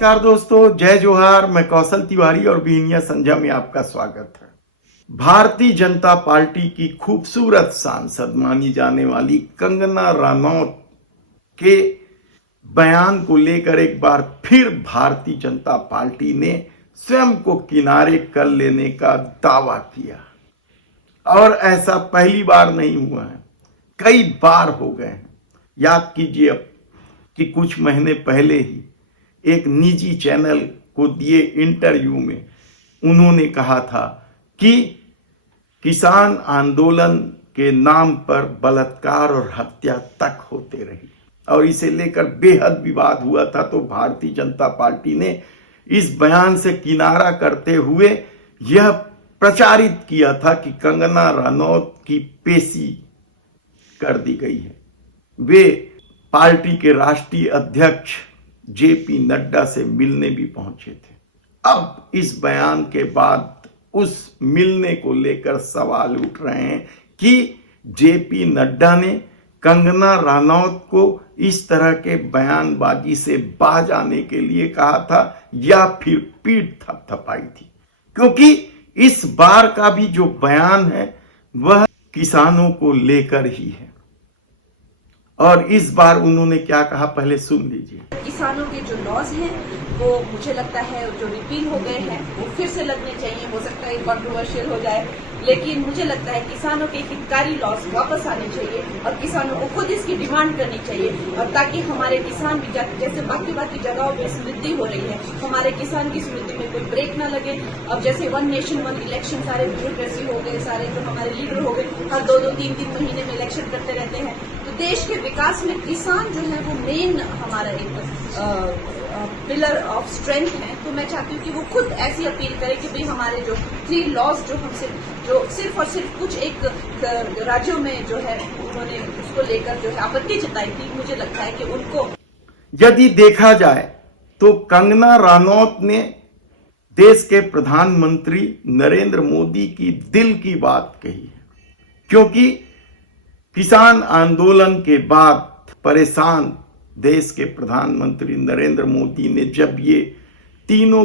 नमस्कार दोस्तों, जय जोहार। मैं कौशल तिवारी और बीनिया संध्या में आपका स्वागत है। भारतीय जनता पार्टी की खूबसूरत सांसद मानी जाने वाली कंगना रनौत के बयान को लेकर एक बार फिर भारतीय जनता पार्टी ने स्वयं को किनारे कर लेने का दावा किया और ऐसा पहली बार नहीं हुआ है, कई बार हो गए हैं। याद कीजिए अब कि कुछ महीने पहले ही एक निजी चैनल को दिए इंटरव्यू में उन्होंने कहा था कि किसान आंदोलन के नाम पर बलात्कार और हत्या तक होते रही और इसे लेकर बेहद विवाद हुआ था। तो भारतीय जनता पार्टी ने इस बयान से किनारा करते हुए यह प्रचारित किया था कि कंगना रनौत की पेशी कर दी गई है। वे पार्टी के राष्ट्रीय अध्यक्ष जेपी नड्डा से मिलने भी पहुंचे थे। अब इस बयान के बाद उस मिलने को लेकर सवाल उठ रहे हैं कि जेपी नड्डा ने कंगना रनौत को इस तरह के बयानबाजी से बाज आने के लिए कहा था या फिर पीठ थपथपाई थी, क्योंकि इस बार का भी जो बयान है वह किसानों को लेकर ही है। और इस बार उन्होंने क्या कहा, पहले सुन लीजिए। किसानों के जो लॉज हैं वो मुझे लगता है जो रिपील हो गए हैं वो फिर से लगने चाहिए। हो सकता है कंट्रोवर्शियल हो जाए, लेकिन मुझे लगता है किसानों के हितकारी लॉज वापस आने चाहिए और किसानों को खुद इसकी डिमांड करनी चाहिए, और ताकि हमारे किसान भी जैसे बाकी जगहों में समृद्धि हो रही है, हमारे किसान की समृद्धि में कोई ब्रेक ना लगे। अब जैसे 1 नेशन 1 इलेक्शन सारे ब्यूरोक्रेसी हो गए, सारे जो हमारे लीडर हो गए हर 2-2, 3-3 महीने में इलेक्शन करते रहते हैं। तो देश के विकास में किसान जो है वो मेन हमारा एक पिलर ऑफ स्ट्रेंथ है। तो मैं चाहती हूँ कि वो खुद ऐसी अपील करे कि भाई हमारे जो 3 लॉज जो हमसे जो सिर्फ और सिर्फ कुछ एक राज्यों में जो है उन्होंने उसको लेकर जो है आपत्ति जताई थी, मुझे लगता है कि उनको यदि देखा जाए तो कंगना रनौत ने देश के प्रधानमंत्री नरेंद्र मोदी की दिल की बात कही है, क्योंकि किसान आंदोलन के बाद परेशान देश के प्रधानमंत्री नरेंद्र मोदी ने जब ये तीनों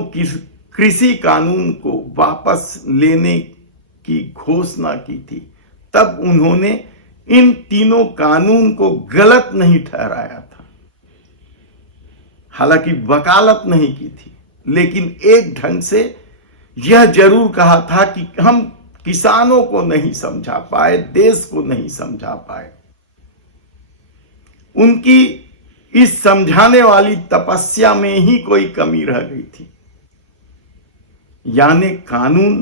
कृषि कानून को वापस लेने की घोषणा की थी, तब उन्होंने इन तीनों कानून को गलत नहीं ठहराया था। हालांकि वकालत नहीं की थी, लेकिन एक ढंग से यह जरूर कहा था कि हम किसानों को नहीं समझा पाए, देश को नहीं समझा पाए। उनकी इस समझाने वाली तपस्या में ही कोई कमी रह गई थी। यानी कानून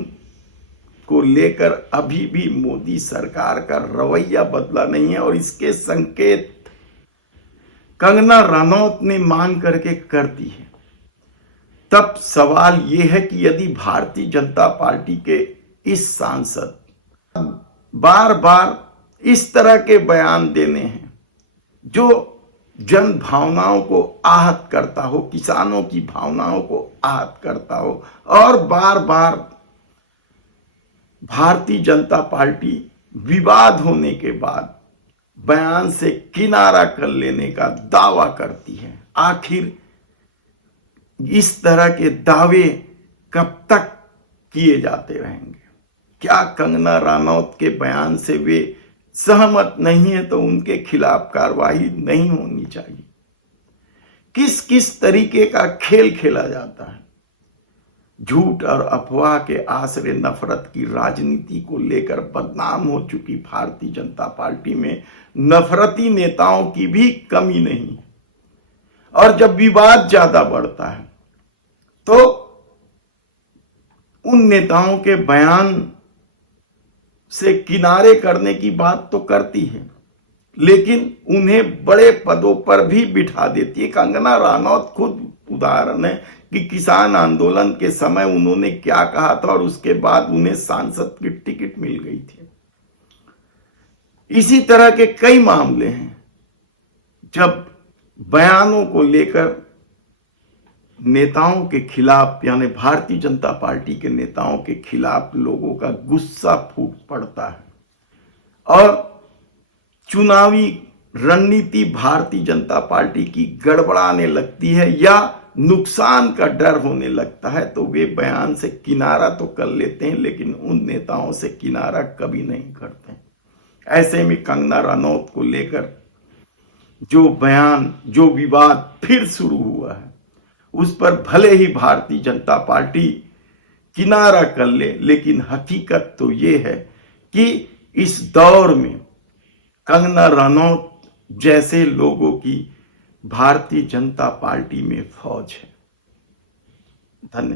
को लेकर अभी भी मोदी सरकार का रवैया बदला नहीं है और इसके संकेत कंगना रनौत ने मांग करके कर दी है। तब सवाल यह है कि यदि भारतीय जनता पार्टी के इस सांसद बार बार इस तरह के बयान देने हैं जो जन भावनाओं को आहत करता हो, किसानों की भावनाओं को आहत करता हो, और बार बार भारतीय जनता पार्टी विवाद होने के बाद बयान से किनारा कर लेने का दावा करती है, आखिर इस तरह के दावे कब तक किए जाते रहेंगे? क्या कंगना रनौत के बयान से वे सहमत नहीं है तो उनके खिलाफ कार्रवाई नहीं होनी चाहिए? किस किस तरीके का खेल खेला जाता है? झूठ और अफवाह के आश्रय नफरत की राजनीति को लेकर बदनाम हो चुकी भारतीय जनता पार्टी में नफरती नेताओं की भी कमी नहीं है। और जब विवाद ज्यादा बढ़ता है तो उन नेताओं के बयान से किनारे करने की बात तो करती है, लेकिन उन्हें बड़े पदों पर भी बिठा देती है। कंगना रनौत खुद उदाहरण है कि किसान आंदोलन के समय उन्होंने क्या कहा था और उसके बाद उन्हें सांसद की टिकट मिल गई थी। इसी तरह के कई मामले हैं जब बयानों को लेकर नेताओं के खिलाफ, यानी भारतीय जनता पार्टी के नेताओं के खिलाफ लोगों का गुस्सा फूट पड़ता है और चुनावी रणनीति भारतीय जनता पार्टी की गड़बड़ाने लगती है या नुकसान का डर होने लगता है तो वे बयान से किनारा तो कर लेते हैं, लेकिन उन नेताओं से किनारा कभी नहीं करते। ऐसे में कंगना रनौत को लेकर जो बयान, जो विवाद फिर शुरू हुआ है, उस पर भले ही भारतीय जनता पार्टी किनारा कर ले, लेकिन हकीकत तो ये है कि इस दौर में कंगना रनौत जैसे लोगों की भारतीय जनता पार्टी में फौज है। धन्यवाद।